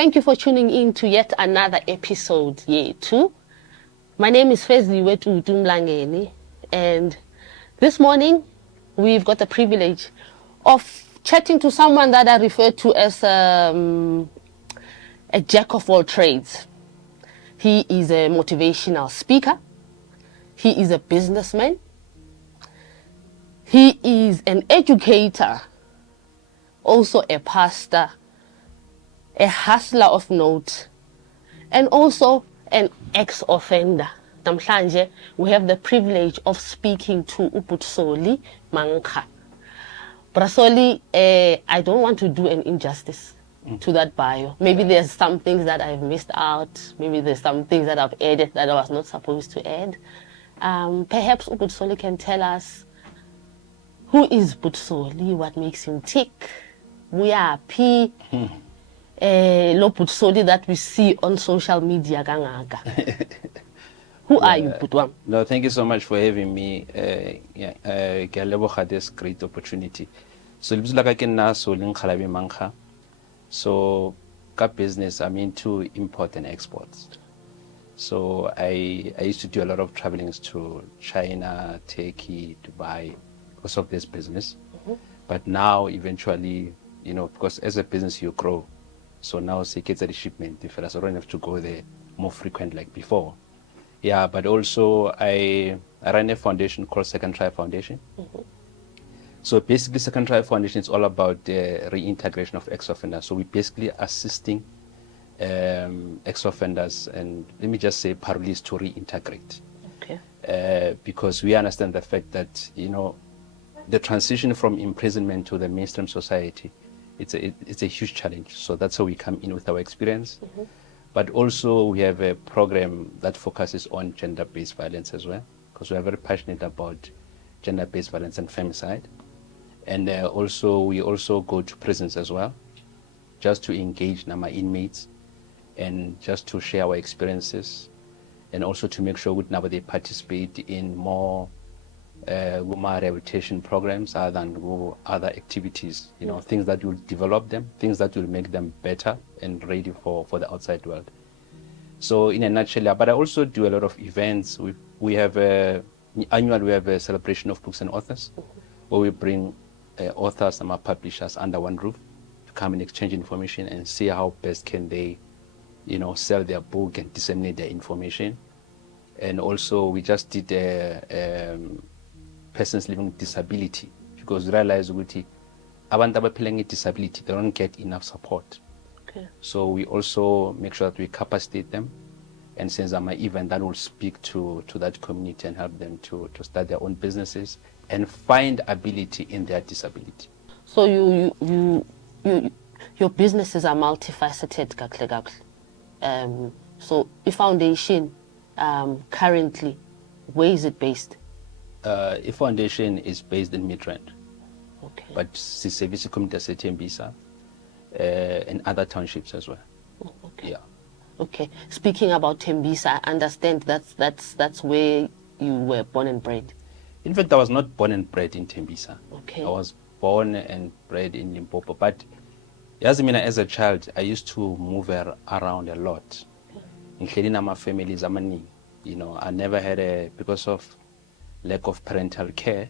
Thank you for tuning in to yet another episode here too. My name is Feziwe Tutu Mlangeni, and this morning we've got the privilege of chatting to someone that I refer to as a jack of all trades. He is a motivational speaker. He is a businessman. He is an educator, also a pastor, a hustler of note, and also an ex-offender. Namhlanje, we have the privilege of speaking to Solly Mankga. Solly, I don't want to do an injustice to that bio. Maybe there's some things that I've missed out. Maybe there's some things that I've added that I was not supposed to add. Perhaps Solly can tell us who is Solly, what makes him tick, we are P. Lo Solly that we see on social media. Who are you, Putwam? No, thank you so much for having me. This great opportunity. So, Solly Nkgalabi Mankga. So, business, I'm into import and exports. So, I used to do a lot of travelings to China, Turkey, Dubai, because of this business. But now, eventually, because as a business you grow, so now it gets a shipment. If I don't have to go there more frequent like before. Yeah, but also I run a foundation called Second Try Foundation. So basically, Second Try Foundation is all about the reintegration of ex-offenders. So we're basically assisting ex-offenders and let me just say parolees to reintegrate. Okay. Because we understand the fact that the transition from imprisonment to the mainstream society, it's a huge challenge. So that's how we come in with our experience. But also we have a program that focuses on gender-based violence as well, because we are very passionate about gender-based violence and femicide. And we also go to prisons as well, just to engage our inmates and just to share our experiences, and also to make sure that now they participate in more rehabilitation programs other than other activities, things that will develop them, things that will make them better and ready for the outside world. So in a nutshell, but I also do a lot of events. We have annually we have a celebration of books and authors, where we bring authors and our publishers under one roof to come and exchange information and see how best can they sell their book and disseminate their information. And also we just did a persons living with disability, because we realize that abantu abaphila nge-disability, they don't get enough support. Okay. So we also make sure that we capacitate them and send them an event that will speak to that community and help them to start their own businesses and find ability in their disability. So your businesses are multifaceted, kakle. So the foundation currently, where is it based? The foundation is based in Midrand. Okay. But the service community Tembisa and other townships as well. Oh, okay. Yeah. Okay. Speaking about Tembisa, I understand that's where you were born and bred. In fact, I was not born and bred in Tembisa. Okay. I was born and bred in Limpopo. But as a child, I used to move around a lot. Including my families, I never had because of lack of parental care.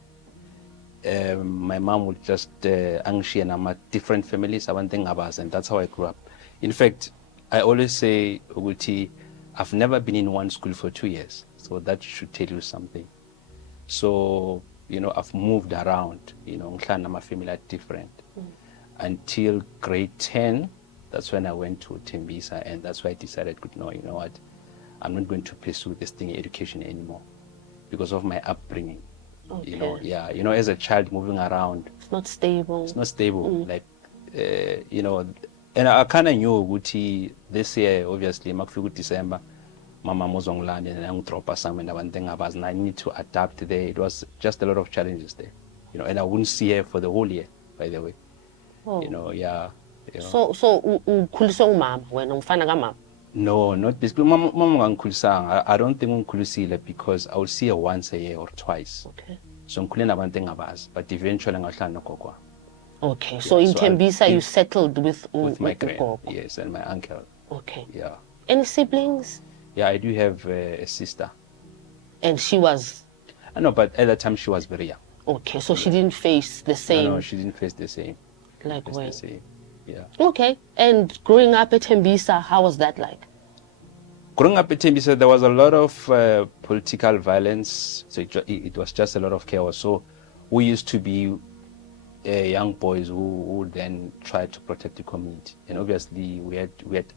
My mom would just anxious and different families, and that's how I grew up. In fact, I always say, Uguti, I've never been in one school for 2 years, so that should tell you something. So, I've moved around, my family are different. Until grade 10, that's when I went to Tembisa, and that's why I decided, you know what, I'm not going to pursue this thing, education anymore, because of my upbringing. Okay. As a child moving around, it's not stable. Like, and I kind of knew Guti this year, obviously, December, Mama Mozongland and I'm drop somewhere and I need to adapt there. It was just a lot of challenges there, and I wouldn't see her for the whole year, by the way. Oh. So ukhuliswe umama wena ungifana kamama? No, not basically. Mama, I don't think unkulisile because I will see her once a year or twice. Okay. So ngikhule nabantu engabazi, but eventually ngahlala nogogo. Okay, so in so Tembisa you settled with my Ugogo. yes, and my uncle. Okay. Yeah. Any siblings? Yeah, I do have a sister. And she was I know, but at that time she was very young. okay, so she didn't face the same. No, she didn't face the same. Like Face when? the same. Yeah. Okay, and growing up at Tembisa, how was that like? Growing up in Tembisa, there was a lot of political violence. So it was just a lot of chaos. So we used to be young boys who then tried to protect the community. And obviously we had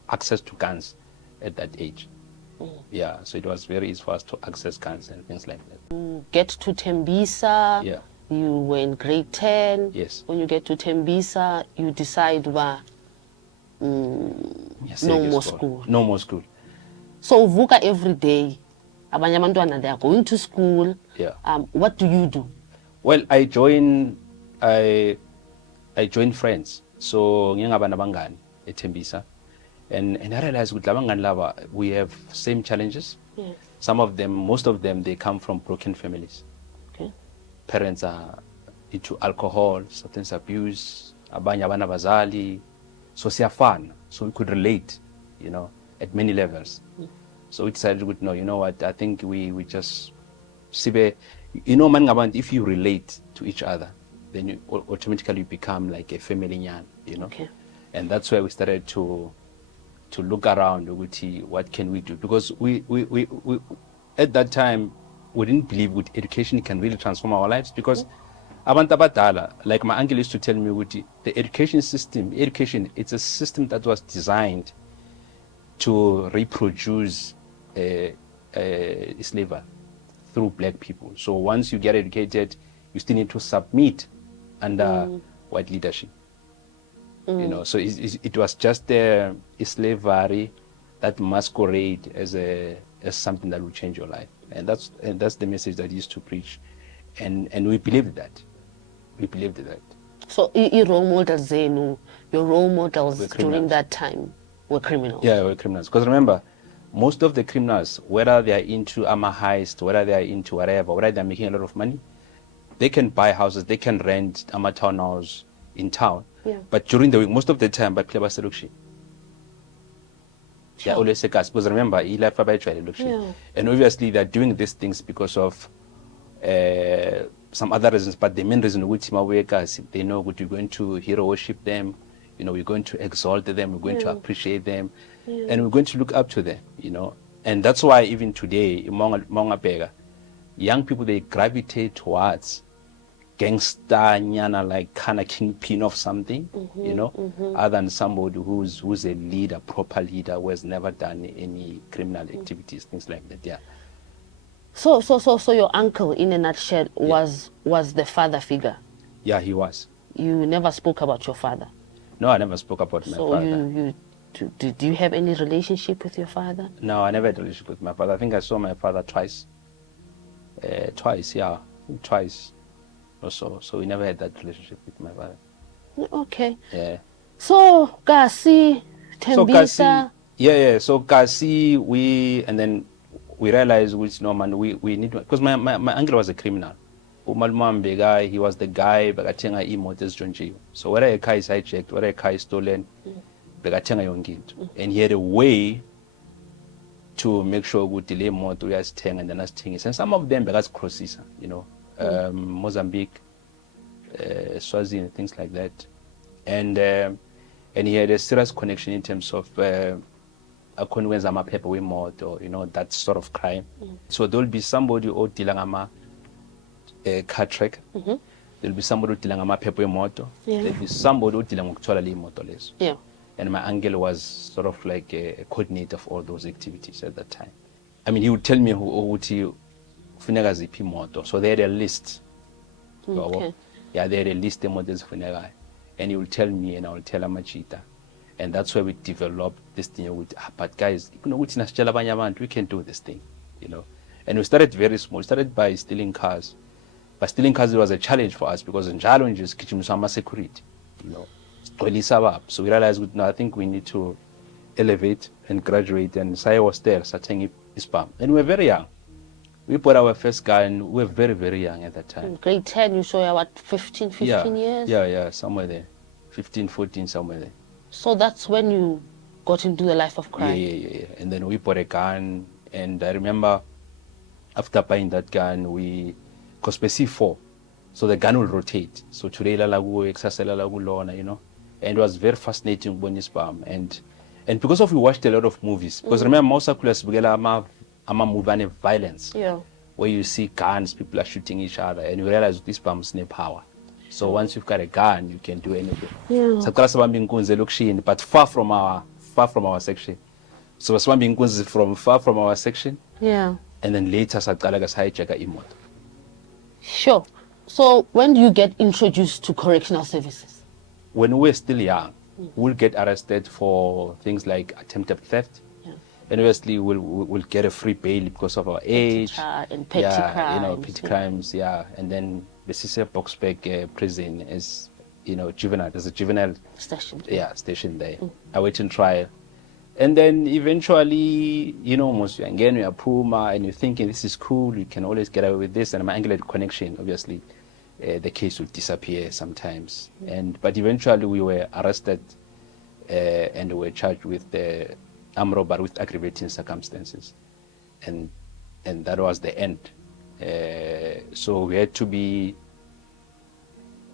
access to guns at that age. Yeah, so it was very easy for us to access guns and things like that. You get to Tembisa, Yeah. you were in grade 10. Yes. When you get to Tembisa, you decide, Yes, no more school. No more school. So vuka every day, abanye abantwana they are going to school. Yeah. What do you do? Well, I joined friends. So ngingaba nabangani eThembisa. And I realized with labangani lava we have same challenges. Yeah. Most of them, they come from broken families. Okay. Parents are into alcohol, substance abuse, abanye abana bazali. So siyafana. So we could relate, at many levels. So we decided, no, you know what, I think we just sibe, man, if you relate to each other, then you automatically become like a family nyan, Okay. And that's where we started to look around, what can we do? Because we at that time we didn't believe with education can really transform our lives, because abantu abadala, like my uncle used to tell me, the education system, it's a system that was designed to reproduce slavery through black people. So once you get educated, you still need to submit under white leadership. So it was just a slavery that masquerade as something that will change your life, and that's the message that he used to preach, and we believed that. So your role models, your role models during that time were criminals. Yeah, were criminals. Because remember, most of the criminals, whether they are into heist, whether they are into whatever, whether they're making a lot of money, they can buy houses, they can rent townhouse in town. Yeah. But during the week, most of the time, by clever seduction. They're always say, because remember, he left by seduction. Yeah. And obviously, they're doing these things because of some other reasons. But the main reason, which they know we're going to hero worship them, we're going to exalt them, we're going to appreciate them, and we're going to look up to them, And that's why even today, among young people, they gravitate towards gangster, like kind of kingpin of something, other than somebody who's a leader, proper leader, who has never done any criminal activities, things like that. Yeah. So your uncle, in a nutshell, was the father figure. Yeah, he was. You never spoke about your father. No, I never spoke about my father. So did you have any relationship with your father? No, I never had a relationship with my father. I think I saw my father twice. Twice or so. So we never had that relationship with my father. Okay. Yeah. So Kasi, Tembisa. So Kasi, we realized we need, because my uncle was a criminal. Guy, he was the guy bekatenga imotos jonjiwe. So whether a car is hijacked, whether a car is stolen, bekatenga yonke into. And he had a way to make sure we delay more to uyazithenga and then asithengisa. And some of them bekazikrossisa, Mozambique, Swaziland, things like that. And he had a serious connection in terms of akhona amaphepha wemoto, that sort of crime. So there will be somebody odila ngama car track. There'll be somebody odila ngamaphepha wemoto. There'll be somebody odila ngokuthwala le moto lezo. Yeah. And my uncle was sort of like a coordinator of all those activities at that time. I mean, he would tell me ukuthi funeka ziphi imoto. So they had a list. Okay. Yeah, they had a list of models funeka. And he will tell me and I will tell Amachita. And that's where we developed this thing with, but guys, we can do this thing, And we started very small. We started by stealing cars. But stealing cars, it was a challenge for us because in Jalo, just kitchen security, So we realized, I think we need to elevate and graduate. And Saya was there, starting Ispam. And we were very young. We bought our first gun. We were very, very young at that time. Grade 10, you saw what, 15 years? Yeah, somewhere there. 15, 14, somewhere there. So that's when you got into the life of crime. Yeah. And then we bought a gun. And I remember after buying that gun, because we C4, so the gun will rotate. So today, you know. And it was very fascinating when it's bomb. And because of we watched a lot of movies, because remember, most of us movie and violence, where you see guns, people are shooting each other, and you realize this bombs need power. So once you've got a gun, you can do anything. But far from our section. So from far from our section. Yeah. And then later hijack Inmate. Sure. So when do you get introduced to correctional services? When we're still young, we'll get arrested for things like attempted theft. And obviously we'll get a free bail because of our age. And petty crimes. You know, petty crimes, And then this is a Boksburg prison is, you know, juvenile. There's a juvenile station. Station there. Awaiting trial. And then eventually, you know, again, we are Puma and you're thinking this is cool, you can always get away with this. And my angular connection, obviously, the case would disappear sometimes. But eventually we were arrested and we were charged with the armed robbery with aggravating circumstances. And that was the end. So we had to be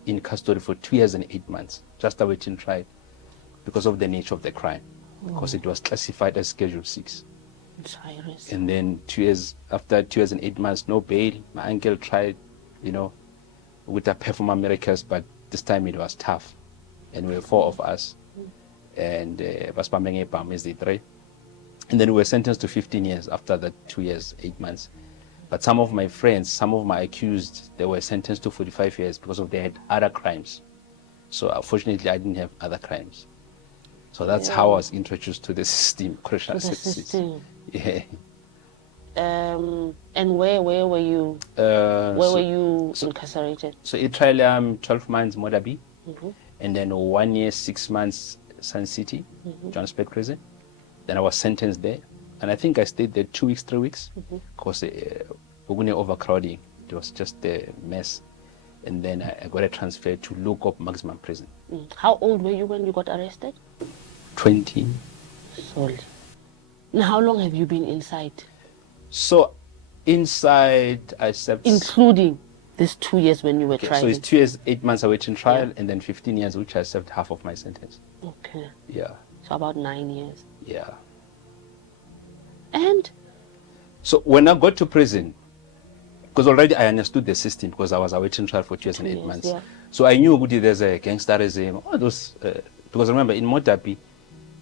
in custody for 2 years and 8 months, just awaiting trial because of the nature of the crime. Because it was classified as Schedule 6. And then after 2 years and 8 months, no bail. My uncle tried, you know, with a performance miracles, but this time it was tough. And we were 4 of us. And and then we were sentenced to 15 years after that 2 years, 8 months. But some of my friends, some of my accused, they were sentenced to 45 years because they had other crimes. So unfortunately, I didn't have other crimes. So that's how I was introduced to the system, correctional system. Yeah. And where were you? Where were you incarcerated? So it trial 12 months Modabi, and then 1 year 6 months Sun City, Johannesburg prison. Then I was sentenced there, and I think I stayed there 2 weeks, 3 weeks, because overcrowding. It was just a mess. And then I got a transfer to local maximum prison. How old were you when you got arrested? 20. Solly. Now, how long have you been inside? So, inside, I served... Including these 2 years when you were tried? So it's 2 years, 8 months awaiting trial, and then 15 years, which I served half of my sentence. Okay. Yeah. So about 9 years. Yeah. And? So when I got to prison, because already I understood the system because I was awaiting trial for 2 years and 8 months. Yeah. So I knew there's a gangsterism, all those, because remember in Modabi,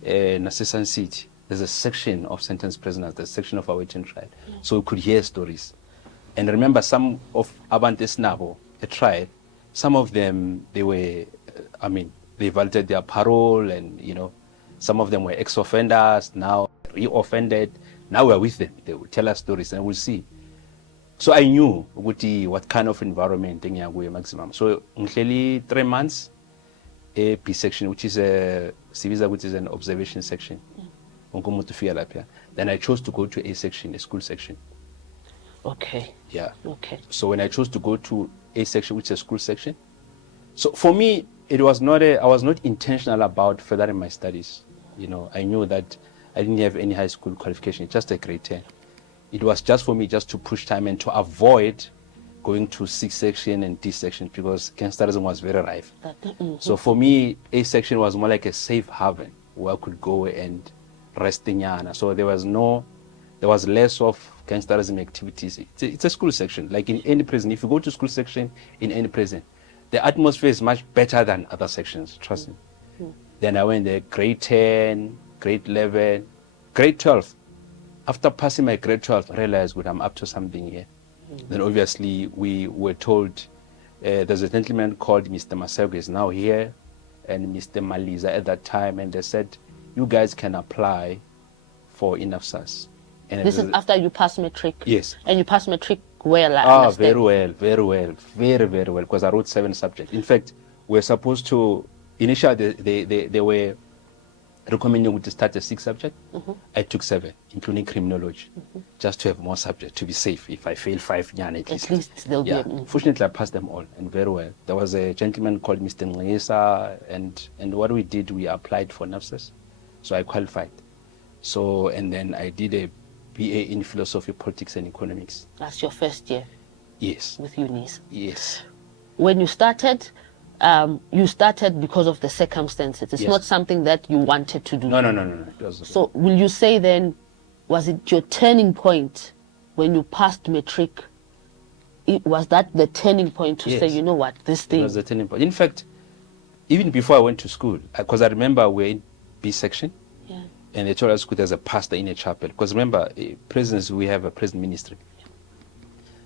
Nasesan City, there's a section of sentenced prisoners, there's a section of awaiting trial. So we could hear stories. And remember some of Abantes Nabo, a trial, some of them, they were, they violated their parole and, you know, some of them were ex-offenders, now re-offended. Now we're with them. They will tell us stories and we'll see. So I knew what kind of environment thing we maximum. So only 3 months, a B section, which is a Civisa, which is an observation section. Then I chose to go to A section, a school section. Okay. Yeah. Okay. So when I chose to go to A section, which is a school section, so for me, it was not I was not intentional about furthering my studies. You know, I knew that I didn't have any high school qualification, just a grade 10. It was just for me just to push time and to avoid going to C section and D section because gangsterism was very rife. So for me, A section was more like a safe haven where I could go and rest in Yana. So there was less of gangsterism activities. It's a school section, like in any prison. If you go to school section in any prison, the atmosphere is much better than other sections, trust me. Then I went there, grade 10, grade 11, grade 12. After passing my grade 12, I realized I'm up to something here. Then obviously we were told there's a gentleman called Mr. Masego is now here and Mr. Maliza at that time, and they said, you guys can apply for INAFSAS. And this is after you passed matric? Yes. And you passed matric well, I understand. Very well, very well, because I wrote 7 subjects. In fact, we're supposed to, initially they were recommending to start a 6 subject. I took 7, including criminology, just to have more subjects, to be safe. If I fail 5, at least there'll yeah. be Fortunately, I passed them all, and very well. There was a gentleman called Mr. Ngesa, and what we did, we applied for NAFSAS, so I qualified. So, and then I did a BA in philosophy, politics, and economics. That's your first year? Yes. With unis? Yes. When you started because of the circumstances. It's Yes. not something that you wanted to do. No. It was, So will you say then, was it your turning point when you passed matric? Was that the turning point to yes. say, you know what, this thing? It was the turning point. In fact, even before I went to school, because I remember we're in B section, Yeah. and they told us there's a pastor in a chapel. Because remember, prisons, we have a prison ministry.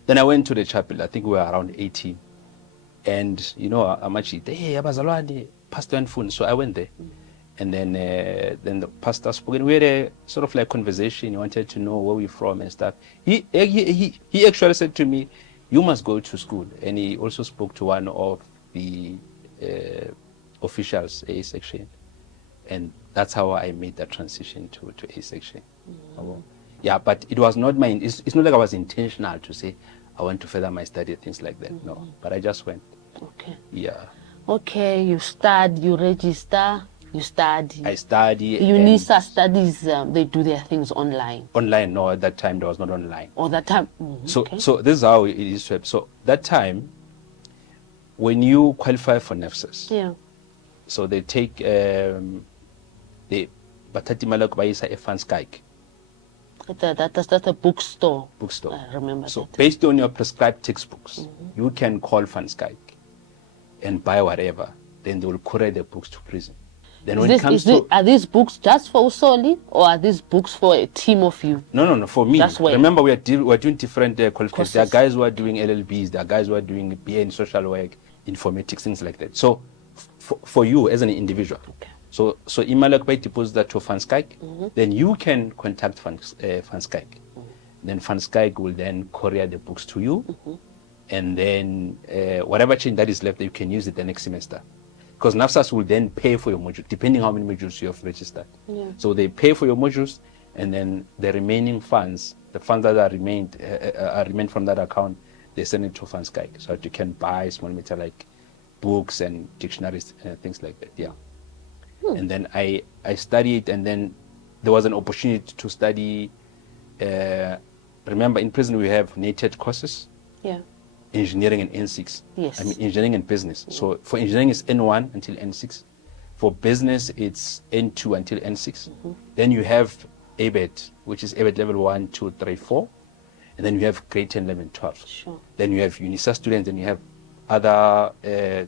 Then I went to the chapel. I think we were around 18. And, you know, Amachi, hey, Abazalwadi, Pastor and Fun. So I went there. And then the pastor spoke. And we had a sort of like conversation. He wanted to know where we're from and stuff. He actually said to me, you must go to school. And he also spoke to one of the officials, A section. And that's how I made that transition to A section. Yeah, but it was not it's not like I was intentional to say, I want to further my study, things like that. No, but I just went. Okay. Yeah. Okay, you study, you register, you study. I study. UNISA studies, they do their things online. Online, no, at that time there was not online. Or that time? Okay. So this is how it is. So that time, when you qualify for NAFSAS, Yeah. so they take the Batati Malak Baisa Efans Kaik. That's a bookstore. Bookstore. I remember So that. based on your prescribed textbooks, you can call Fanskaik and buy whatever. Then they will courier the books to prison. Then when it comes to are these books just for Solly, or are these books for a team of you? No. For me, That's where. remember we're doing different qualifications. Courses. There are guys who are doing LLBs. There are guys who are doing BA in social work, informatics, things like that. So for you as an individual, Okay. so Imalak by deposit that to Fanskaik, then you can contact Fanskaik. Then Fanskaik will then courier the books to you, and then whatever change that is left, you can use it the next semester. Because NAFSAS will then pay for your module, depending how many modules you have registered. Yeah. So they pay for your modules, and then the remaining funds, the funds that are remained from that account, they send it to Fanskaik, so that you can buy small matter like books and dictionaries and things like that. Yeah. And then I studied, and then there was an opportunity to study. Remember, in prison we have NATED courses. Yeah. Engineering and N6. Yes. I mean, engineering and business. So for engineering, it's N1 until N6. For business, it's N2 until N6. Then you have ABET, which is ABET level 1, 2, 3, 4. And then you have grade 10, 11, 12. Sure. Then you have UNISA students, and you have other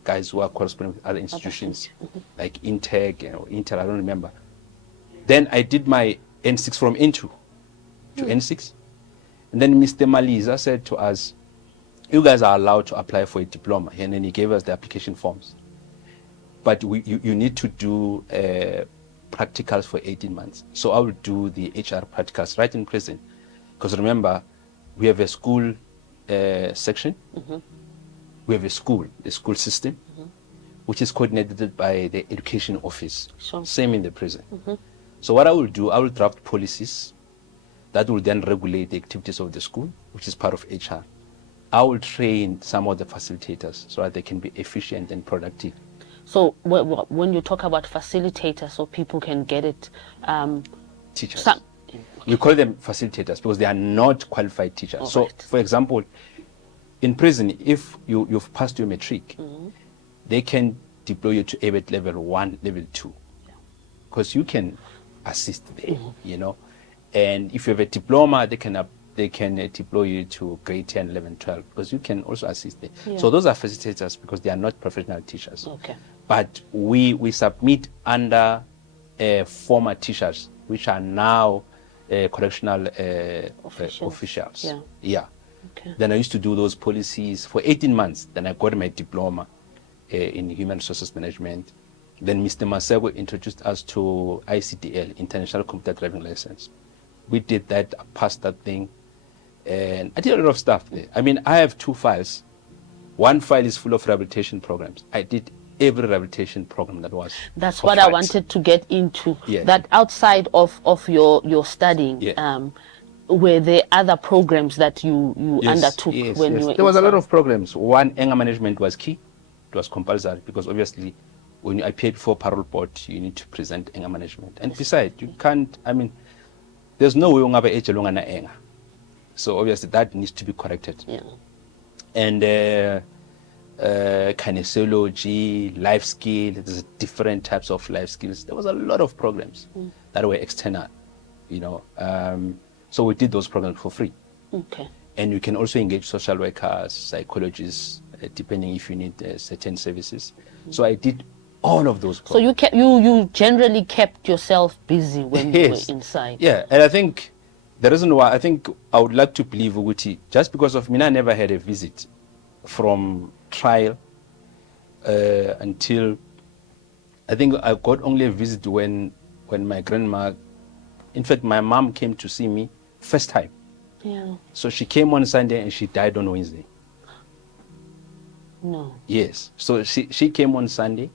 guys who are corresponding with other institutions, like Integ, Intel, I don't remember. Then I did my N6 from N2 to N6. And then Mr. Maliza said to us, you guys are allowed to apply for a diploma. And then he gave us the application forms. But you need to do practicals for 18 months. So I will do the HR practicals right in prison. Because remember, we have a school section. We have a school system, which is coordinated by the education office. Sure. Same in the prison. So what I will do, I will draft policies that will then regulate the activities of the school, which is part of HR. I will train some of the facilitators so that they can be efficient and productive. So when you talk about facilitators, so people can get it, Teachers. We call them facilitators because they are not qualified teachers. All So, right. for example, in prison, if you've passed your matric, they can deploy you to ABET level 1, level 2. Because you can assist there, you know. And if you have a diploma, they can deploy you to grade 10, 11, 12, because you can also assist there. Yeah. So those are facilitators because they are not professional teachers. Okay. But we submit under former teachers, which are now correctional officials. Yeah. Yeah. Okay. Then I used to do those policies for 18 months. Then I got my diploma in human resources management. Then Mr. Masego introduced us to ICDL, International Computer Driving License. We did that, I passed that thing, and I did a lot of stuff there. I mean, I have 2 files. One file is full of rehabilitation programs. I did every rehabilitation program that was. That's what I wanted to get into. Yes. That outside of your studying, Yeah. were there other programs that you undertook when you were there was a lot inside? of programs. One, anger management was key. It was compulsory because obviously when you appear before parole board, you need to present anger management. And besides, you can't, I mean, there's no way you have anger. So obviously that needs to be corrected. Yeah. And kinesiology, life skill, there's different types of life skills. There was a lot of programs that were external, you know. So we did those programs for free. Okay. And you can also engage social workers, psychologists, depending if you need certain services. So I did all of those programs. So you generally kept yourself busy when you were inside. Yeah, and I think the reason why I would like to believe Uguti, just because of me, I never had a visit from trial until I think I got only a visit when my grandma, in fact, my mom came to see me first time. Yeah. So she came on Sunday and she died on Wednesday. No. Yes. So she came on Sunday.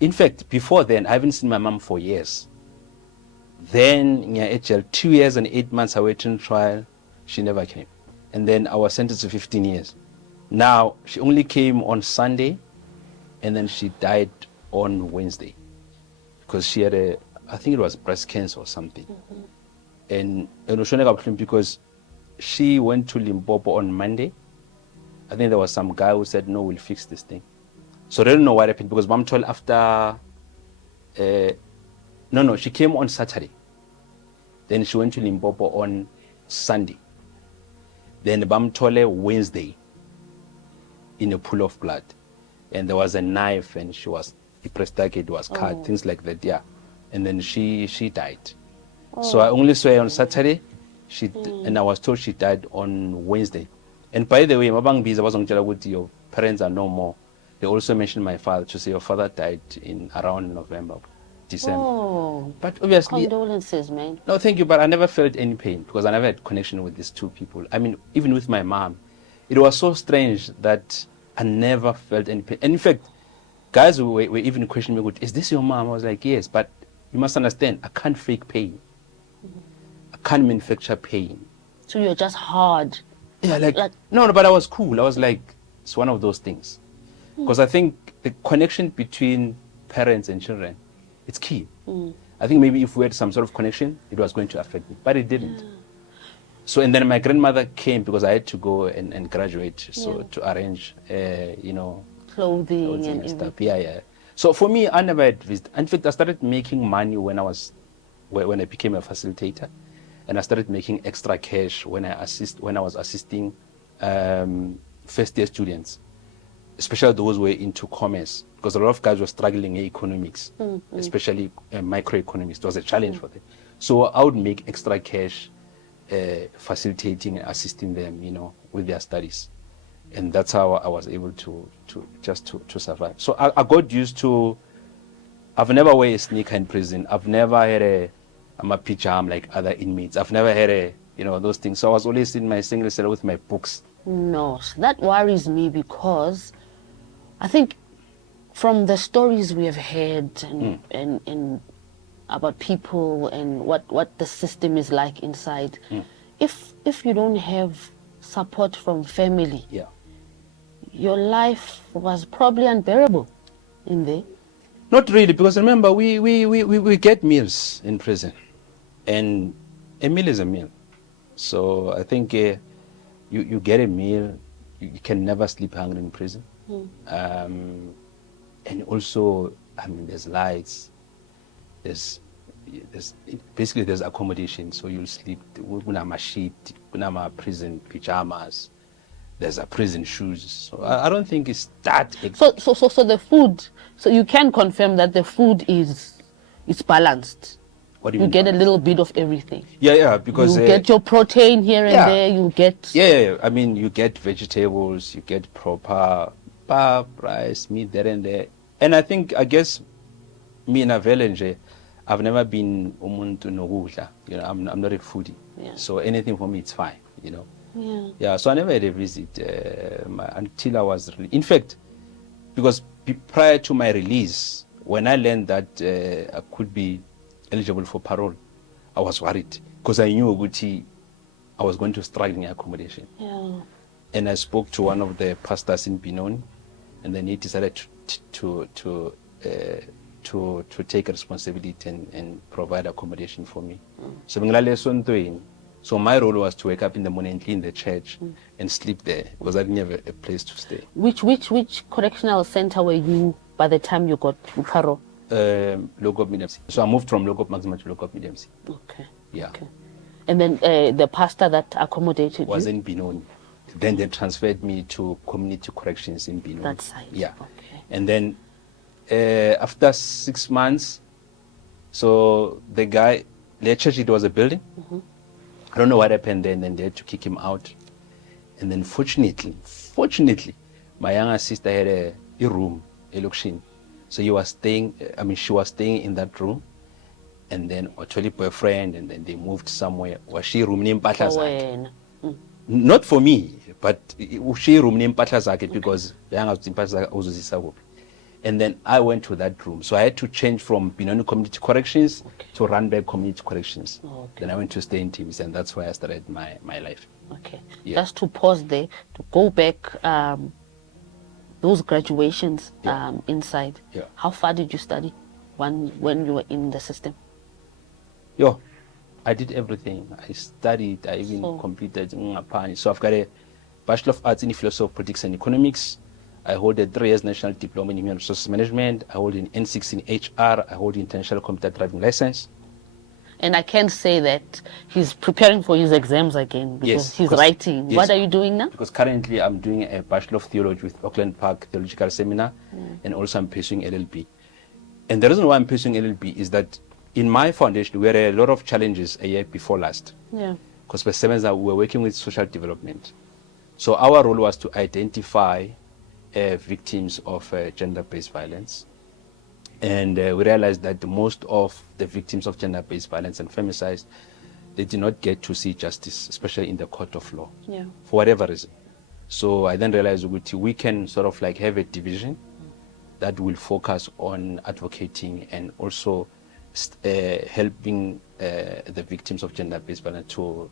In fact, before then, I haven't seen my mom for years. Then, in 2 years and 8 months awaiting trial, she never came. And then I was sentenced to 15 years. Now, she only came on Sunday, and then she died on Wednesday. Because she had I think it was breast cancer or something. And because she went to Limpopo on Monday. I think there was some guy who said, no, we'll fix this thing. So they don't know what happened because Mom told after, no, she came on Saturday. Then she went to Limpopo on Sunday. Then Mom told her Wednesday in a pool of blood. And there was a knife and the prostate was cut, things like that, yeah. And then she died. So I only saw her on Saturday, and I was told she died on Wednesday. And by the way, your parents are no more. They also mentioned my father to say your father died in around November, December. Oh, but obviously, condolences, man. No, thank you, but I never felt any pain because I never had connection with these two people. I mean, even with my mom, it was so strange that I never felt any pain. And in fact, guys were even questioning me, is this your mom? I was like, yes, but you must understand, I can't fake pain. I can't manufacture pain. So you're just hard. Yeah, no, but I was cool. I was like, it's one of those things. Because I think the connection between parents and children, it's key. I think maybe if we had some sort of connection, it was going to affect me, but it didn't. Yeah. So, and then my grandmother came because I had to go and graduate, so to arrange, clothing and stuff. Yeah. So for me, I never had visited. In fact, I started making money when I became a facilitator, and I started making extra cash when I was assisting first-year students, especially those who were into commerce, because a lot of guys were struggling in economics, especially microeconomics. It was a challenge for them. So I would make extra cash facilitating and assisting them, with their studies. And that's how I was able to survive. So I got used to, I've never wear a sneaker in prison. I've never had I'm a pajama like other inmates. I've never had those things. So I was always in my single cell with my books. No, that worries me because I think from the stories we have heard and about people and what the system is like inside, if you don't have support from family, your life was probably unbearable in there. Not really, because remember we get meals in prison, and a meal is a meal. So I think you get a meal, you can never sleep hungry in prison. And also, I mean, there's lights, there's accommodation, so you'll sleep. Kuna sheet, kuna prison pajamas, there's a prison shoes. So I don't think it's that. So the food. So you can confirm that the food is balanced. What do you mean? Get a little bit of everything. Yeah, because you get your protein here and there. You get I mean, you get vegetables, you get proper pap, rice, meat there and there. And I guess me in a village, I've never been umuntu nokudla. I'm not a foodie. So anything for me it's fine. So I never had a visit until I was really, in fact, because prior to my release, when I learned that I could be eligible for parole, I was worried because I knew Uguti, I was going to struggle in accommodation. Yeah. And I spoke to one of the pastors in Benoni, and then he decided to take responsibility and provide accommodation for me. So so my role was to wake up in the morning, clean the church, and sleep there because I didn't have a place to stay. Which correctional center were you by the time you got to parole? Local medium. So I moved from local maximum to local medium. Okay. Yeah. Okay. And then the pastor that accommodated was you? in Benoni. Then they transferred me to community corrections in Benoni. That side. Yeah. Okay. And then after 6 months, so the guy, the church, it was a building. I don't know what happened then, and they had to kick him out. And then fortunately, my younger sister had a room, a location. So she was staying in that room. And then actually boyfriend, and then they moved somewhere. Was she room named Patla? Not for me, but she room named Patla because and then I went to that room. So I had to change from Benoni Community Corrections to Randburg Community Corrections. Then I went to stay in Teams, and that's where I started my life. Okay. Yeah. Just to pause there, to go back, those graduations inside. Yeah. How far did you study when you were in the system? I did everything. I studied, I even completed. So I've got a Bachelor of Arts in Philosophy of Politics and Economics. I hold a 3 years National Diploma in Human Resources Management. I hold an N6 in HR. I hold an International Computer Driving License. And I can say that he's preparing for his exams again because he's writing. Yes. What are you doing now? Because currently I'm doing a Bachelor of Theology with Auckland Park Theological Seminar, and also I'm pursuing LLB. And the reason why I'm pursuing LLB is that in my foundation, we had a lot of challenges a year before last. Yeah. Because we were working with social development. So our role was to identify victims of gender-based violence. And we realized that most of the victims of gender-based violence and femicide, they did not get to see justice, especially in the court of law, for whatever reason. So I then realized we can sort of like have a division that will focus on advocating and also helping the victims of gender-based violence to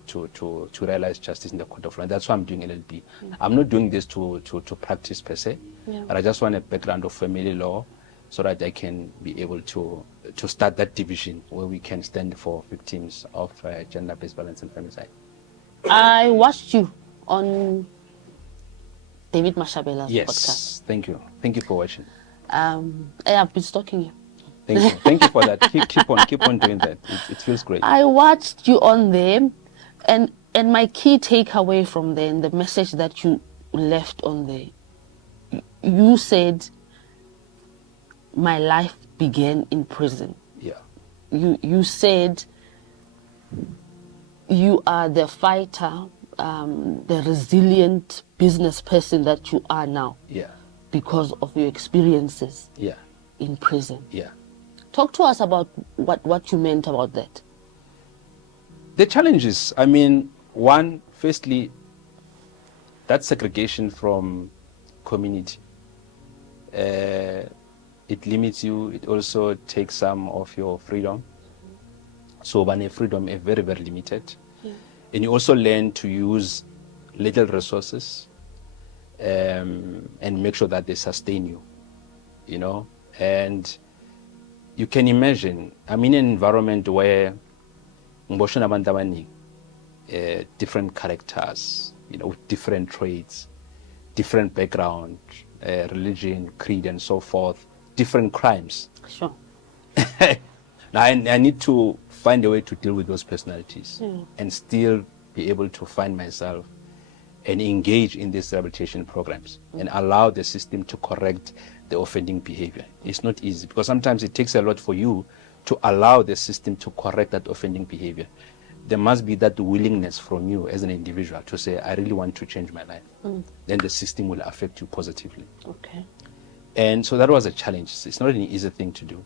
realize justice in the court of law. And that's why I'm doing LLB. I'm not doing this to practice per se, but I just want a background of family law so that I can be able to start that division where we can stand for victims of gender-based violence and femicide. I watched you on David Mashabela's podcast. Yes, thank you. Thank you for watching. I've been stalking you. Thank you. Thank you for that. Keep on doing that. It feels great. I watched you on there, and my key takeaway from there, and the message that you left on there, you said, my life began in prison. Yeah. You said you are the fighter, the resilient business person that you are now. Yeah. Because of your experiences. Yeah. In prison. Yeah. Talk to us about what you meant about that. The challenges, firstly, that segregation from community. It limits you. It also takes some of your freedom. So when freedom is very, very limited. Yeah. And you also learn to use little resources and make sure that they sustain you, and you can imagine, I'm in an environment where different characters, with different traits, different background, religion, creed, and so forth, different crimes. Sure. Now, I need to find a way to deal with those personalities and still be able to find myself and engage in these rehabilitation programs and allow the system to correct the offending behavior. It's not easy because sometimes it takes a lot for you to allow the system to correct that offending behavior. There must be that willingness from you as an individual to say, I really want to change my life. Then the system will affect you positively. Okay. And so that was a challenge. It's not an easy thing to do.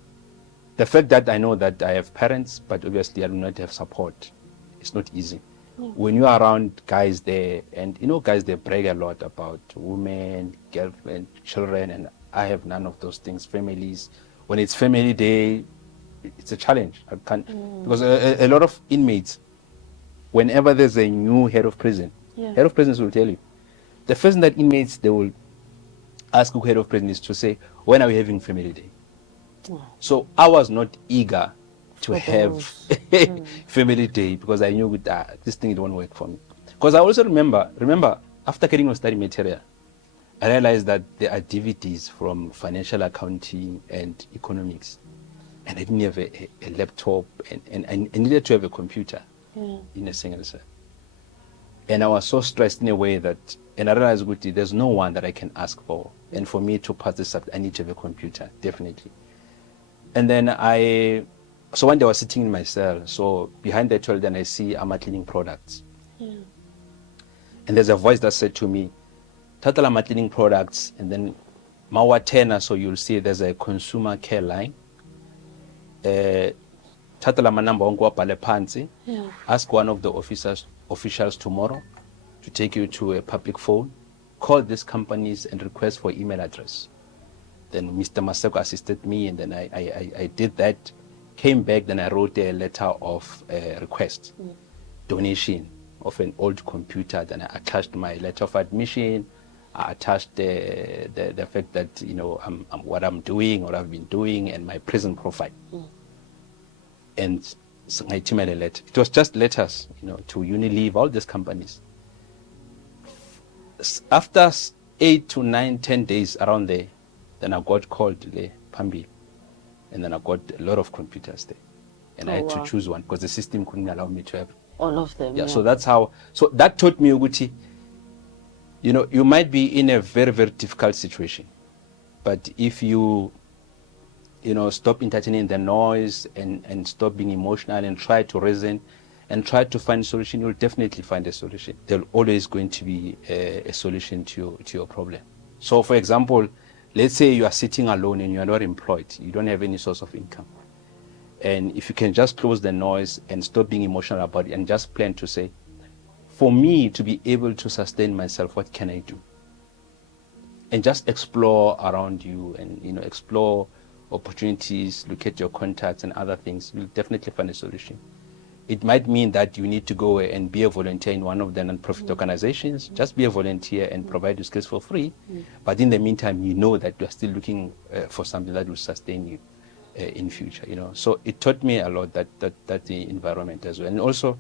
The fact that I know that I have parents, but obviously I do not have support, it's not easy. When you are around guys there, and guys, they brag a lot about women, girlfriend, children, and I have none of those things. Families, when it's family day, it's a challenge. I can't, because a lot of inmates, whenever there's a new head of prison, head of prisons will tell you, the first thing that inmates, they will ask who head of prison is to say, when are we having family day? So I was not eager to have family day because I knew that this thing won't work for me. Because I also remember after getting on study material, I realized that there are DVDs from financial accounting and economics, and I didn't have a laptop, and I needed to have a computer in a single cell. And I was so stressed in a way that, and I realized, Guti, there's no one that I can ask for. And for me to pass this subject, I need to have a computer, definitely. And then so one day I was sitting in my cell, so behind the toilet, and I see cleaning products. And there's a voice that said to me, Tatala cleaning products, and then Mawatena, so you'll see there's a consumer care line. Tatala manamba onko pale pansi. Ask one of the officials tomorrow to take you to a public phone. Call these companies and request for email address. Then Mr. Maseko assisted me, and then I did that. Came back, then I wrote a letter of request, donation of an old computer. Then I attached my letter of admission. I attached the fact that I'm what I'm doing, what I've been doing, and my prison profile. And so I emailed a letter. It was just letters, to Unilever, all these companies. After 8 to 9, 10 days around there, then I got called the Pambi, and then I got a lot of computers there, and I had to choose one because the system couldn't allow me to have all of them. Yeah, so that's how. So that taught me, Uguti, you might be in a very, very difficult situation, but if you stop entertaining the noise and stop being emotional and try to reason and try to find a solution, you'll definitely find a solution. There's always going to be a solution to your problem. So, for example, let's say you are sitting alone and you are not employed. You don't have any source of income. And if you can just close the noise and stop being emotional about it and just plan to say, for me to be able to sustain myself, what can I do? And just explore around you and, explore opportunities, look at your contacts and other things. You'll definitely find a solution. It might mean that you need to go and be a volunteer in one of the non-profit organizations. Just be a volunteer and provide your skills for free. But in the meantime, that you're still looking for something that will sustain you in future. So it taught me a lot that the environment as well, and also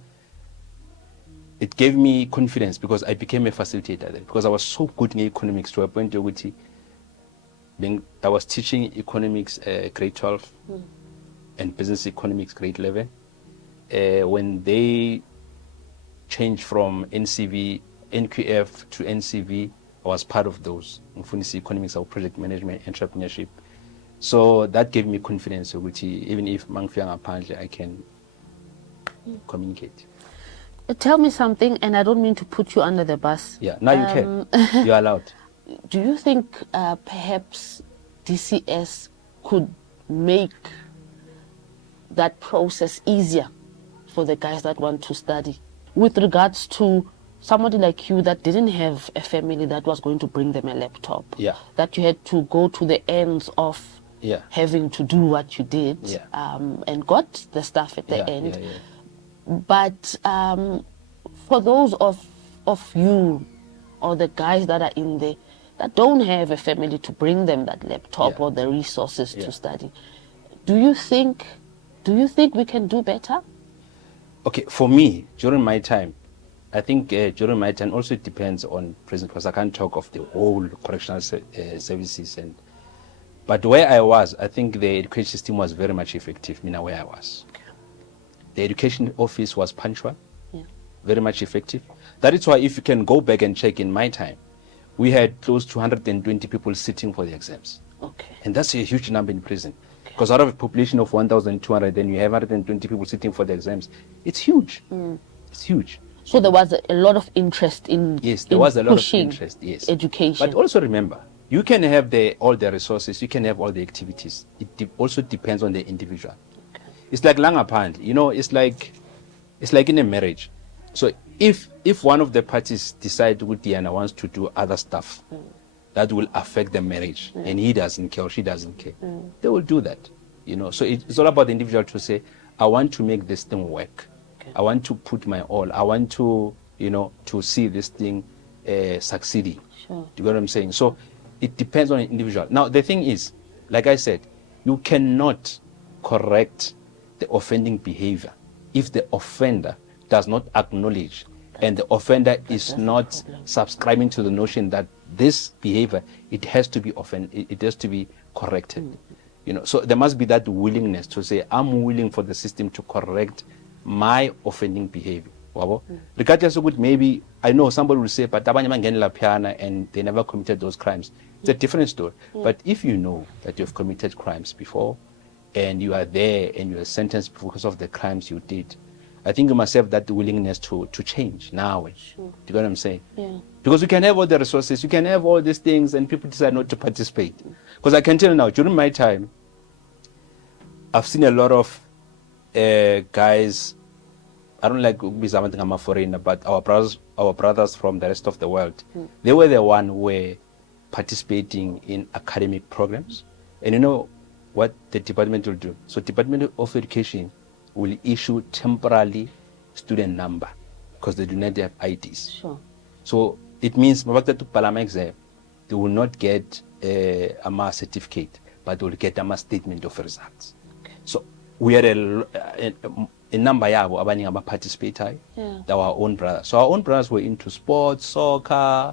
it gave me confidence because I became a facilitator then, because I was so good in economics to a point where I was teaching economics grade 12 and business economics grade 11. When they changed from NQF to NCV, I was part of those. Mfundisi economics or project management, entrepreneurship. So that gave me confidence, which even if Mangfia apparently I can communicate. Tell me something, and I don't mean to put you under the bus. Yeah, now you can. You're allowed. Do you think perhaps DCS could make that process easier for the guys that want to study, with regards to somebody like you that didn't have a family that was going to bring them a laptop, that you had to go to the ends of having to do what you did, and got the stuff at the end. But for those of you or the guys that are in there that don't have a family to bring them that laptop or the resources to study, do you think we can do better? Okay, for me, during my time, I think during my time also it depends on prison, because I can't talk of the whole correctional services. But where I was, I think the education system was very much effective, where I was. The education office was punctual, very much effective. That is why if you can go back and check in my time, we had close to 120 people sitting for the exams. Okay. And that's a huge number in prison. Because out of a population of 1,200, then you have 120 people sitting for the exams. It's huge. It's huge. So there was a lot of interest in there was a lot of interest, education. But also remember, you can have all the resources, you can have all the activities. It also depends on the individual. Okay. It's like Langapand, it's like in a marriage. So if one of the parties decide Diana wants to do other stuff, that will affect the marriage, and he doesn't care or she doesn't care, they will do that. So it's all about the individual to say, I want to make this thing work. Okay. I want to put my all. I want to, to see this thing succeeding. Sure. Do you get what I'm saying? So it depends on the individual. Now, the thing is, like I said, you cannot correct the offending behavior if the offender does not acknowledge and the offender is not subscribing to the notion that this behavior, it has to be it has to be corrected. So there must be that willingness to say, I'm willing for the system to correct my offending behavior. Regardless of what, maybe I know somebody will say, but and they never committed those crimes. It's a different story. But if you know that you've committed crimes before and you are there and you are sentenced because of the crimes you did, I think you must have that willingness to change now. Sure. Do you get what I'm saying? Yeah. Because you can have all the resources, you can have all these things, and people decide not to participate. Because I can tell you now, during my time, I've seen a lot of guys. I don't like to be something I'm a foreigner, but our brothers from the rest of the world, they were the one who were participating in academic programs. And you know what the department will do? So Department of Education will issue temporarily student number because they do not have IDs. Sure. So it means they will not get a certificate, but they will get a statement of results. Okay. So we had a number of participate, our own brothers. So our own brothers were into sports, soccer,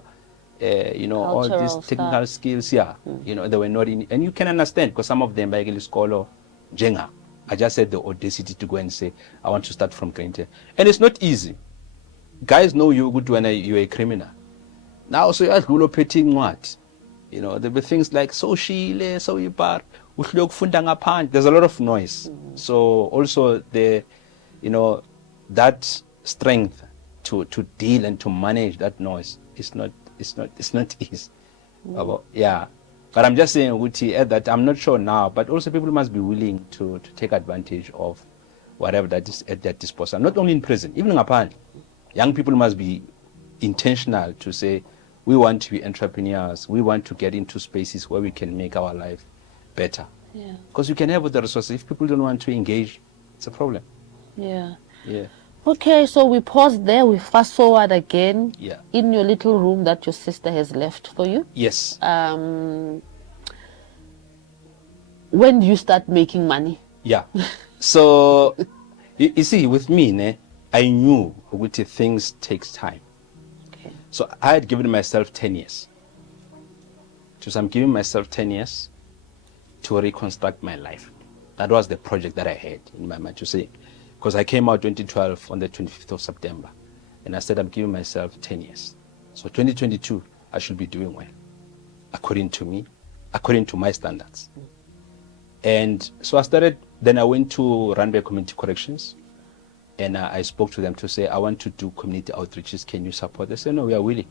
all these technical skills. Yeah, they were not in, and you can understand because some of them by scholar Jenga. I just had the audacity to go and say, I want to start from grade 10. And it's not easy. Guys know you're good when you're a criminal. Now, so you're relocating what? There were things like, so shile, so ibar, there's a lot of noise. So also that strength to deal and to manage that noise it's not easy. Yeah. But I'm just saying, Uti, that I'm not sure now, but also people must be willing to take advantage of whatever that is at their disposal. Not only in prison, even in Japan. Young people must be intentional to say, we want to be entrepreneurs. We want to get into spaces where we can make our life better. Yeah. Because you can have the resources. If people don't want to engage, it's a problem. Yeah. Yeah. Okay, so we pause there. We fast forward again. Yeah. In your little room that your sister has left for you. Yes. When do you start making money? Yeah. So, you see, with me, I knew with things takes time. Okay. So I had given myself 10 years. So I'm giving myself 10 years to reconstruct my life. That was the project that I had in my mind to say. Because I came out 2012 on the 25th of September. And I said I'm giving myself 10 years. So 2022, I should be doing well. According to me, according to my standards. And so I started, then I went to Randburg Community Corrections. And I spoke to them to say, I want to do community outreaches. Can you support? They said, no, we are willing.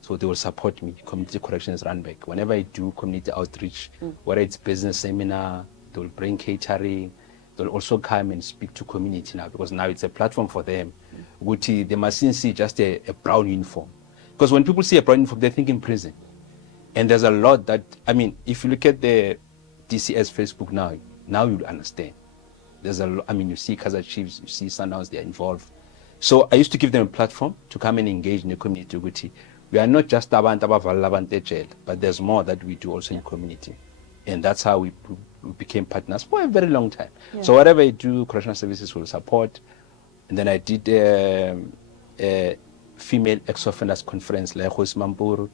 So they will support me, Community Corrections Randburg. Whenever I do community outreach, whether it's business seminar, they will bring catering. They'll also come and speak to community now because now it's a platform for them. They mustn't see just a brown uniform. Because when people see a brown uniform, they think in prison. And there's a lot that, if you look at the DCS Facebook now you'll understand. There's a lot, you see Kaizer Chiefs, you see Sundowns, they're involved. So I used to give them a platform to come and engage in the community. We are not just abantu abavalabante jail, but there's more that we do also in community. And that's how we became partners for a very long time. Yeah. So whatever I do, correctional services will support. And then I did a female ex-offenders conference like Mampuru,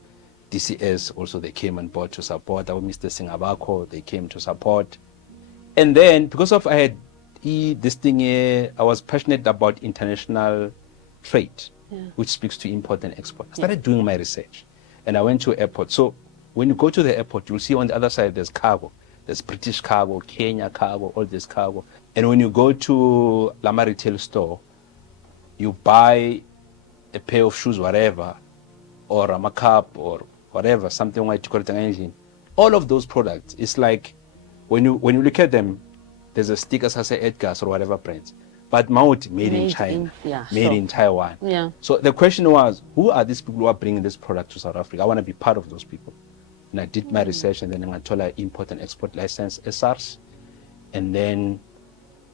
DCS also they came on board to support. Our Mr. Singabako, they came to support. And then because of I had this thing here, I was passionate about international trade, which speaks to import and export. I started doing my research and I went to airport. So when you go to the airport, you'll see on the other side there's cargo. There's British cargo, Kenya cargo, all this cargo. And when you go to Lama retail store, you buy a pair of shoes, whatever, or a makeup or whatever, something like engine. All of those products, it's like when you look at them, there's a sticker that says Edgar's or whatever brands. But made in China, made in Taiwan. Yeah. So the question was, who are these people who are bringing this product to South Africa? I want to be part of those people. and I did my research, and then I got an import and export license, SARS. And then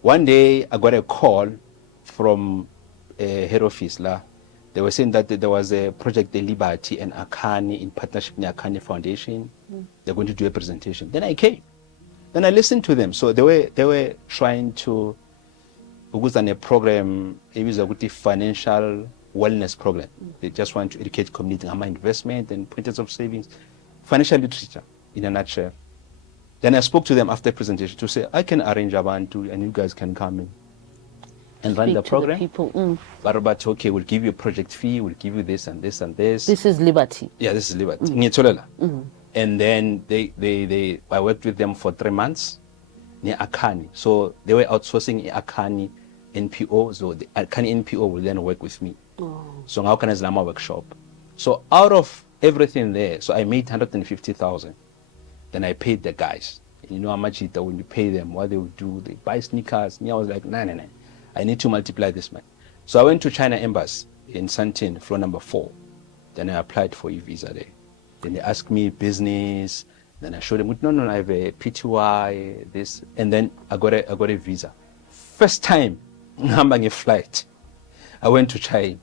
one day I got a call from a head office. They were saying that there was a project, the Liberty and Akani, in partnership with the Akani Foundation. They're going to do a presentation. Then I came. Then I listened to them. So they were trying to focus on a program, it was a financial wellness program. They just want to educate community on investment and pointers of savings, financial literature in a nutshell. Then I spoke to them after presentation to say, I can arrange a band and you guys can come in and run the program. But okay, we'll give you a project fee, we'll give you this and this and this. This is Liberty. Yeah, this is Liberty. And then I worked with them for 3 months near Akani. So they were outsourcing Akani NPO. So the Akani NPO will then work with me. So how can I Zama workshop? So out of everything there, so I made 150,000. Then I paid the guys. You know how much it when you pay them, what they would do, they buy sneakers. And I was like, nah. I need to multiply this, man. So I went to China Embassy in Santin, floor number 4. Then I applied for a visa there. Then they asked me business. Then I showed them, no, I have a PTY, this. And then I got a visa. First time, I'm on a flight. I went to China.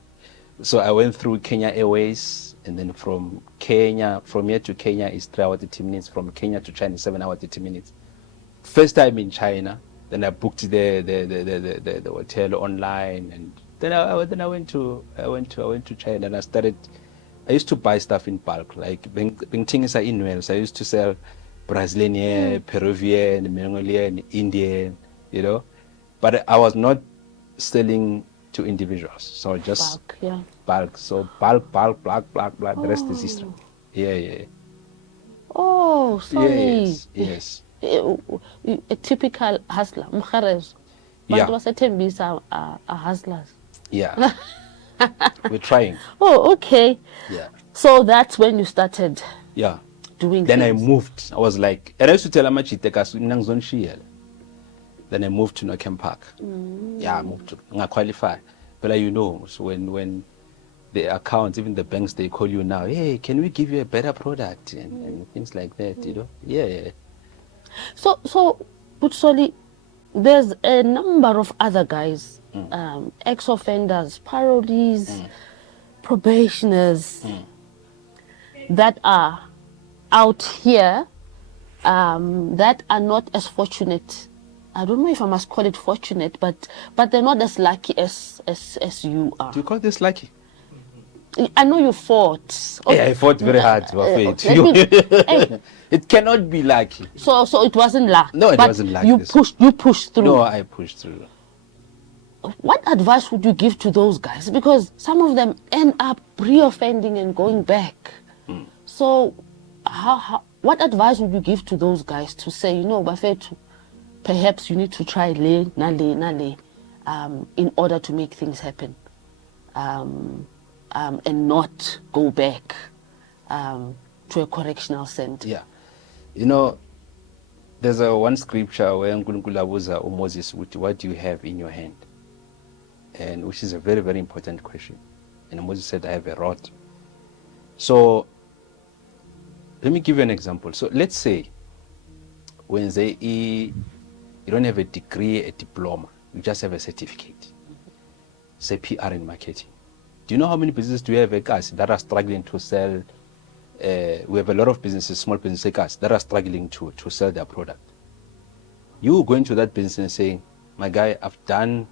So I went through Kenya Airways. And then from here to Kenya is 3 hours 30 minutes. From Kenya to China is 7 hours 30 minutes. First time in China. Then I booked the hotel online, and then I went to China, and I used to buy stuff in bulk, like being things are in Wales. I used to sell Brazilian, Peruvian, Mongolian, Indian, you know, but I was not selling to individuals, so just bulk. So bulk, the rest is history. Yeah. Oh, sorry. Yes. A typical hustler, mkharezo. But was a hustlers. Yeah. We're trying. Oh, okay. Yeah. So that's when you started. Yeah. Doing. Then things. I moved. I was like, and I used to tell Amachiteka. Then I moved to Northern Park. Yeah, I moved to qualify. But you know, so when the accounts, even the banks, they call you now, hey, can we give you a better product and things like that, you know? Yeah. So, but Solly, there's a number of other guys, ex-offenders, parolees, probationers that are out here that are not as fortunate. I don't know if I must call it fortunate, but they're not as lucky as you are. Do you call this lucky? I know you fought. Okay. Yeah, I fought very hard to it. It cannot be lucky. So it wasn't luck. No, it wasn't lucky. You pushed through. No, I pushed through. What advice would you give to those guys? Because some of them end up re-offending and going back. So what advice would you give to those guys to say, you know, Bafetu, perhaps you need to try nale, in order to make things happen, and not go back to a correctional center? Yeah. You know, there's one scripture where Nkulunkulu Moses, what do you have in your hand? And which is a very, very important question. And Moses said, I have a rod. So let me give you an example. So let's say when you don't have a degree, a diploma, you just have a certificate. Say PR in marketing. Do you know how many businesses do we have guys that are struggling to sell? We have a lot of businesses, small businesses guys that are struggling to sell their product. You go into that business and saying, my guy, I've done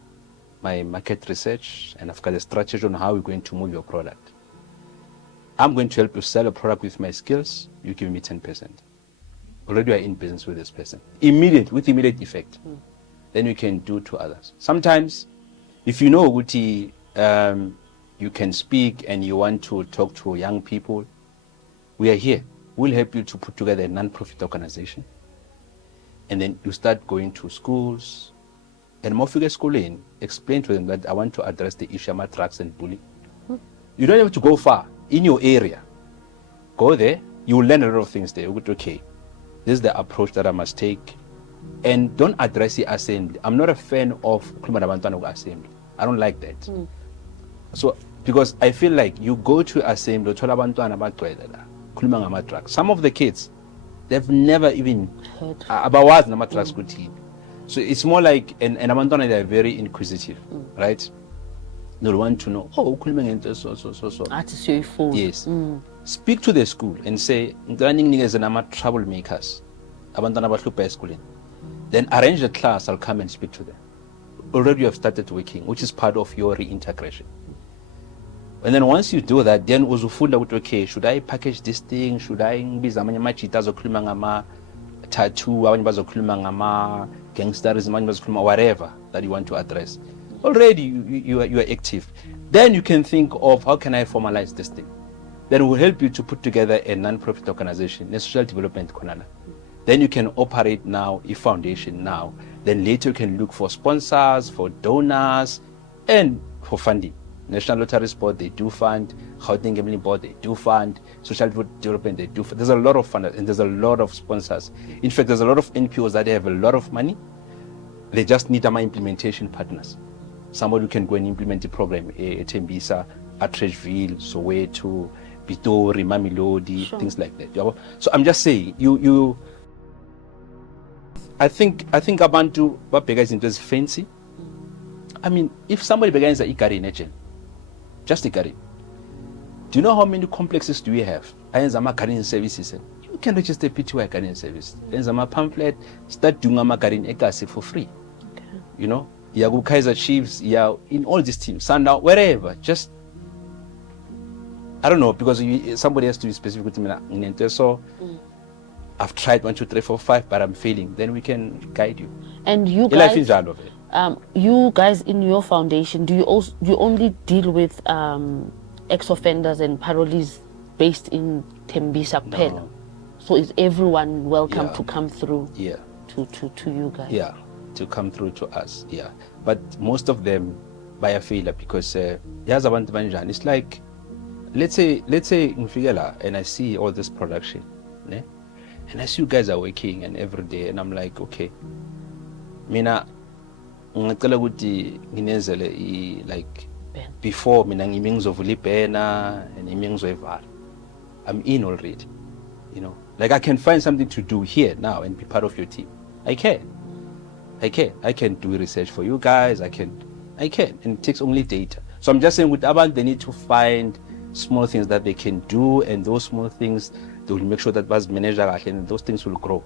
my market research and I've got a strategy on how we're going to move your product. I'm going to help you sell a product with my skills. You give me 10%. Already you are in business with this person. With immediate effect. Then you can do to others. Sometimes, if you know Uguti, you can speak and you want to talk to young people, we are here. We'll help you to put together a non-profit organization. And then you start going to schools. And more figure schooling, explain to them that I want to address the issue of drugs and bullying. You don't have to go far. In your area, go there. You will learn a lot of things there. Okay, this is the approach that I must take. And don't address the assembly. I'm not a fan of assembly. I don't like that. So, because I feel like you go to assembly, khuluma ngama-drugs. Some of the kids, they've never even Heard. about nama-drugs kuthini. So it's more like, and abantwana, they're very inquisitive, right? They'll want to know, oh, ukhuluma ngento so. That is your phone. Yes. Speak to the school and say, troublemakers. Abantwana bahlupha esikoleni. Then arrange a class, I'll come and speak to them. Already you have started working, which is part of your reintegration. And then once you do that, then uzufunda ukuthi, okay, should I package this thing? Should I ngibiza amanye amajita azokhuluma ngama tattoo, abanye bazokhuluma ngama gangsterism, abanye bazokhuluma whatever that you want to address. Already you are active. Then you can think of, how can I formalize this thing? That will help you to put together a non-profit organization, a social development konala. Then you can operate now a foundation now. Then later you can look for sponsors, for donors, and for funding. National Lottery Board, they do fund. Gauteng Gambling Board, they do fund. Social development, they do fund. There's a lot of funders and there's a lot of sponsors. In fact, there's a lot of NPOs that have a lot of money. They just need implementation partners. Somebody who can go and implement the program at Tembisa, at Trashville, Soweto, Pitori, Mamelodi, things like that. So I'm just saying, I think abantu babheka izinto fancy. I mean, if somebody begins a ikari in agent, just ikari. Do you know how many complexes do we have? Ayenzama Karin services. You can register PTY Karin service. Ayenzama pamphlet, start doing Karin Ekasi for free. Okay. You know, Yagu Kaiser Chiefs, in all these teams, Sundown, wherever. Just, I don't know, because somebody has to be specific with me. So I've tried 1, 2, 3, 4, 5, but I'm failing. Then we can guide you. And you guys, you guys in your foundation, do you only deal with ex-offenders and parolees based in Tembisa Kuphela? No. So is everyone welcome to come through? Yeah. To you guys? Yeah, to come through to us. Yeah, but most of them by a failure because it's like, let's say Ngifigela and I see all this production, né? And I see you guys are working and every day, and I'm like, okay, mina ngicela ukuthi nginenzele like before mina ngimingizovula ibhena and imingizovela. I'm in already, you know, like I can find something to do here now and be part of your team. I can do research for you guys. I can, and it takes only data. So I'm just saying with Abang, they need to find small things that they can do, and those small things, they will make sure that Baz manager and those things will grow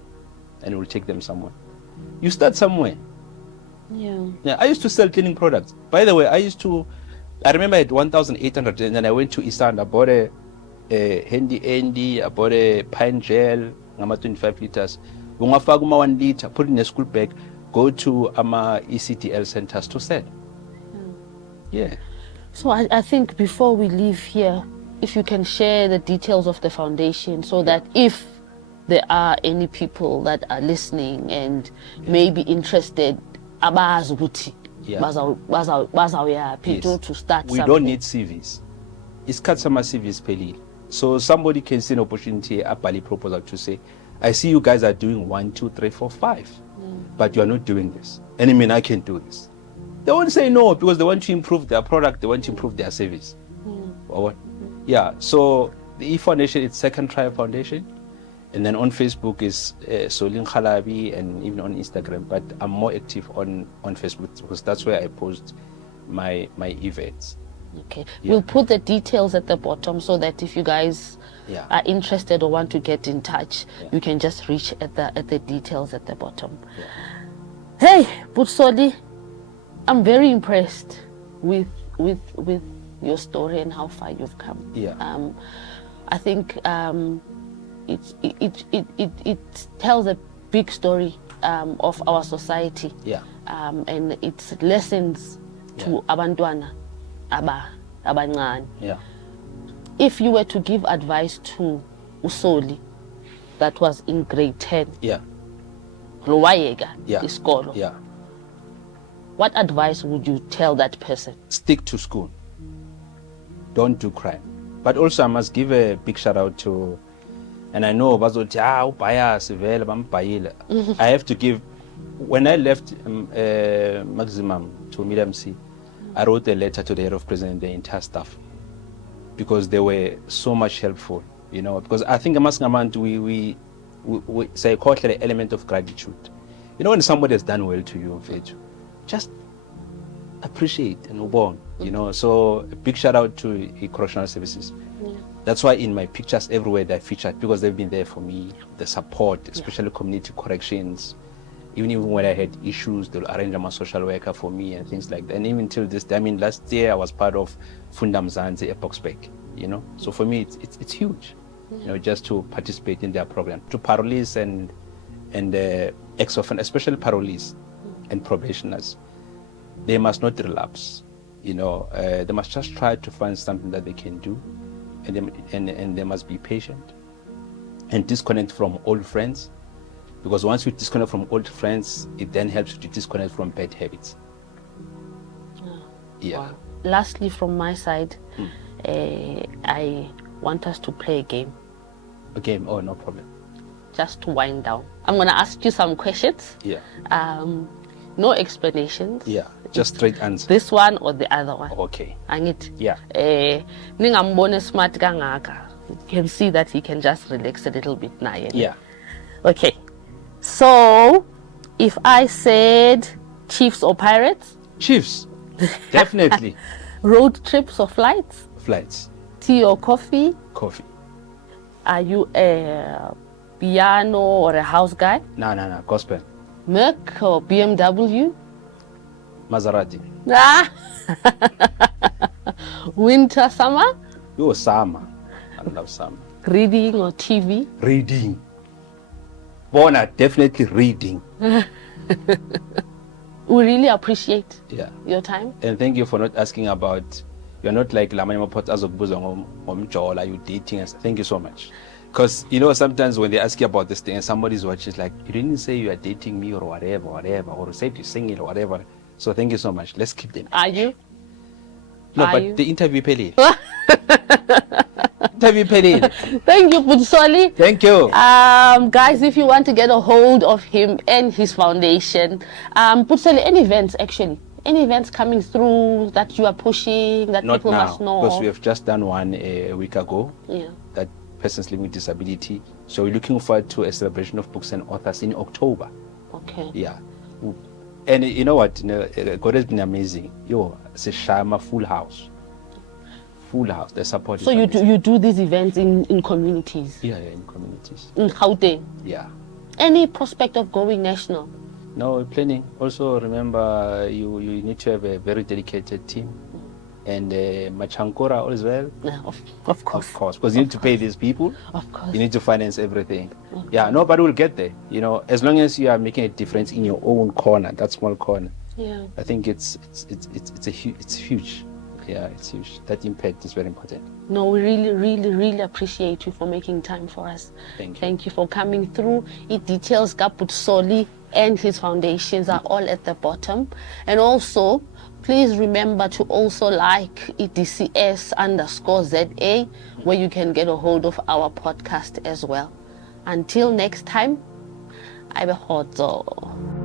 and it will take them somewhere. You start somewhere. Yeah, I used to sell cleaning products. By the way, I remember at 1,800, and then I went to Eastern, I bought a handy, I bought a pine gel, 25 liters. 1 liter, put it in a school bag, go to ECDL centers to sell. Yeah. So I think before we leave here, if you can share the details of the foundation so that if there are any people that are listening and may be interested, to start we don't need CVs. It's cut some CVs pelil. So somebody can see an opportunity, a Bali proposal to say, I see you guys are doing 1, 2, 3, 4, 5, but you are not doing this. And I mean, I can do this. They won't say no because they want to improve their product, they want to improve their service. Or what? Yeah, so the E Foundation is Second Try Foundation. And then on Facebook is Solly Nkgalabi, and even on Instagram. But I'm more active on Facebook because that's where I post my events. Okay. Yeah. We'll put the details at the bottom so that if you guys are interested or want to get in touch, you can just reach at the details at the bottom. Hey, Solly, I'm very impressed with your story and how far you've come. Yeah. I think it tells a big story of our society. Yeah. And it's lessons to abantwana abancane. Yeah. If you were to give advice to Solly that was in grade 10. Yeah. Iskolo. Yeah. What advice would you tell that person? Stick to school. Don't do crime. But also I must give a big shout out to, and I know I have to give, when I left Maximum to Medium C, I wrote a letter to the head of prison and the entire staff because they were so much helpful. you know, because I think Amasngamant, we say the element of gratitude. You know, when somebody has done well to you, just appreciate and move on, you know. So a big shout out to correctional services. That's why in my pictures everywhere they're featured, because they've been there for me, the support, especially community corrections. Even when I had issues, they'll arrange a social worker for me and things like that. And even till this day, I mean, last year I was part of Funda Mzansi Epoxpack, you know. So for me, it's huge, you know, just to participate in their program. To parolees and ex-offenders, especially parolees and probationers, they must not relapse, you know. They must just try to find something that they can do, and they must be patient and disconnect from old friends, because once you disconnect from old friends, it then helps you to disconnect from bad habits. Yeah. Wow. Lastly, from my side, I want us to play a game. A game? Oh, no problem. Just to wind down. I'm going to ask you some questions. Yeah. No explanations. Yeah, just straight answer. This one or the other one. Okay. Angit. Yeah. Ningambone smart kangaka. You can see that he can just relax a little bit now. Yeah. Okay. So, if I said Chiefs or Pirates? Chiefs. Definitely. Road trips or flights? Flights. Tea or coffee? Coffee. Are you a piano or a house guy? No. Gospel. Merc or BMW? Maserati. Ah. Winter, summer? Oh, summer. I love summer. Reading or TV? Reading. Bona, definitely reading. We really appreciate your time. And thank you for not asking about, you're not like Lamanya Mapot as of Buzong, are you dating? Thank you so much. Because, you know, sometimes when they ask you about this thing and somebody's watching, like, you didn't say you are dating me or whatever, or said you're single or whatever. So thank you so much. Let's keep them. Are you? No, are but you? The interview paid. Interview paid. Thank you, Solly. Thank you. Guys, if you want to get a hold of him and his foundation, Solly, any events actually? Any events coming through that you are pushing that Not people now, must know? because we have just done one a week ago. Yeah. That persons living with disability. So we're looking forward to a celebration of books and authors in October. Okay. Yeah. And you know what? You know, God has been amazing. It's a Shama full house. Full house. The support. So you do these events in communities? Yeah, in communities. In Gauteng? Yeah. Any prospect of going national? No, we're planning. Also, remember, you need to have a very dedicated team. And Machankora as well. Yeah, of course. Of course, because you need to pay these people. Of course. You need to finance everything. Yeah, nobody will get there. You know, as long as you are making a difference in your own corner, that small corner. Yeah. I think it's huge. Yeah, it's huge. That impact is very important. No, we really appreciate you for making time for us. Thank you. Thank you for coming through. It details Gaput Solly and his foundations are all at the bottom. And also, please remember to also like EDCS_ZA, where you can get a hold of our podcast as well. Until next time, I'm Hodzo.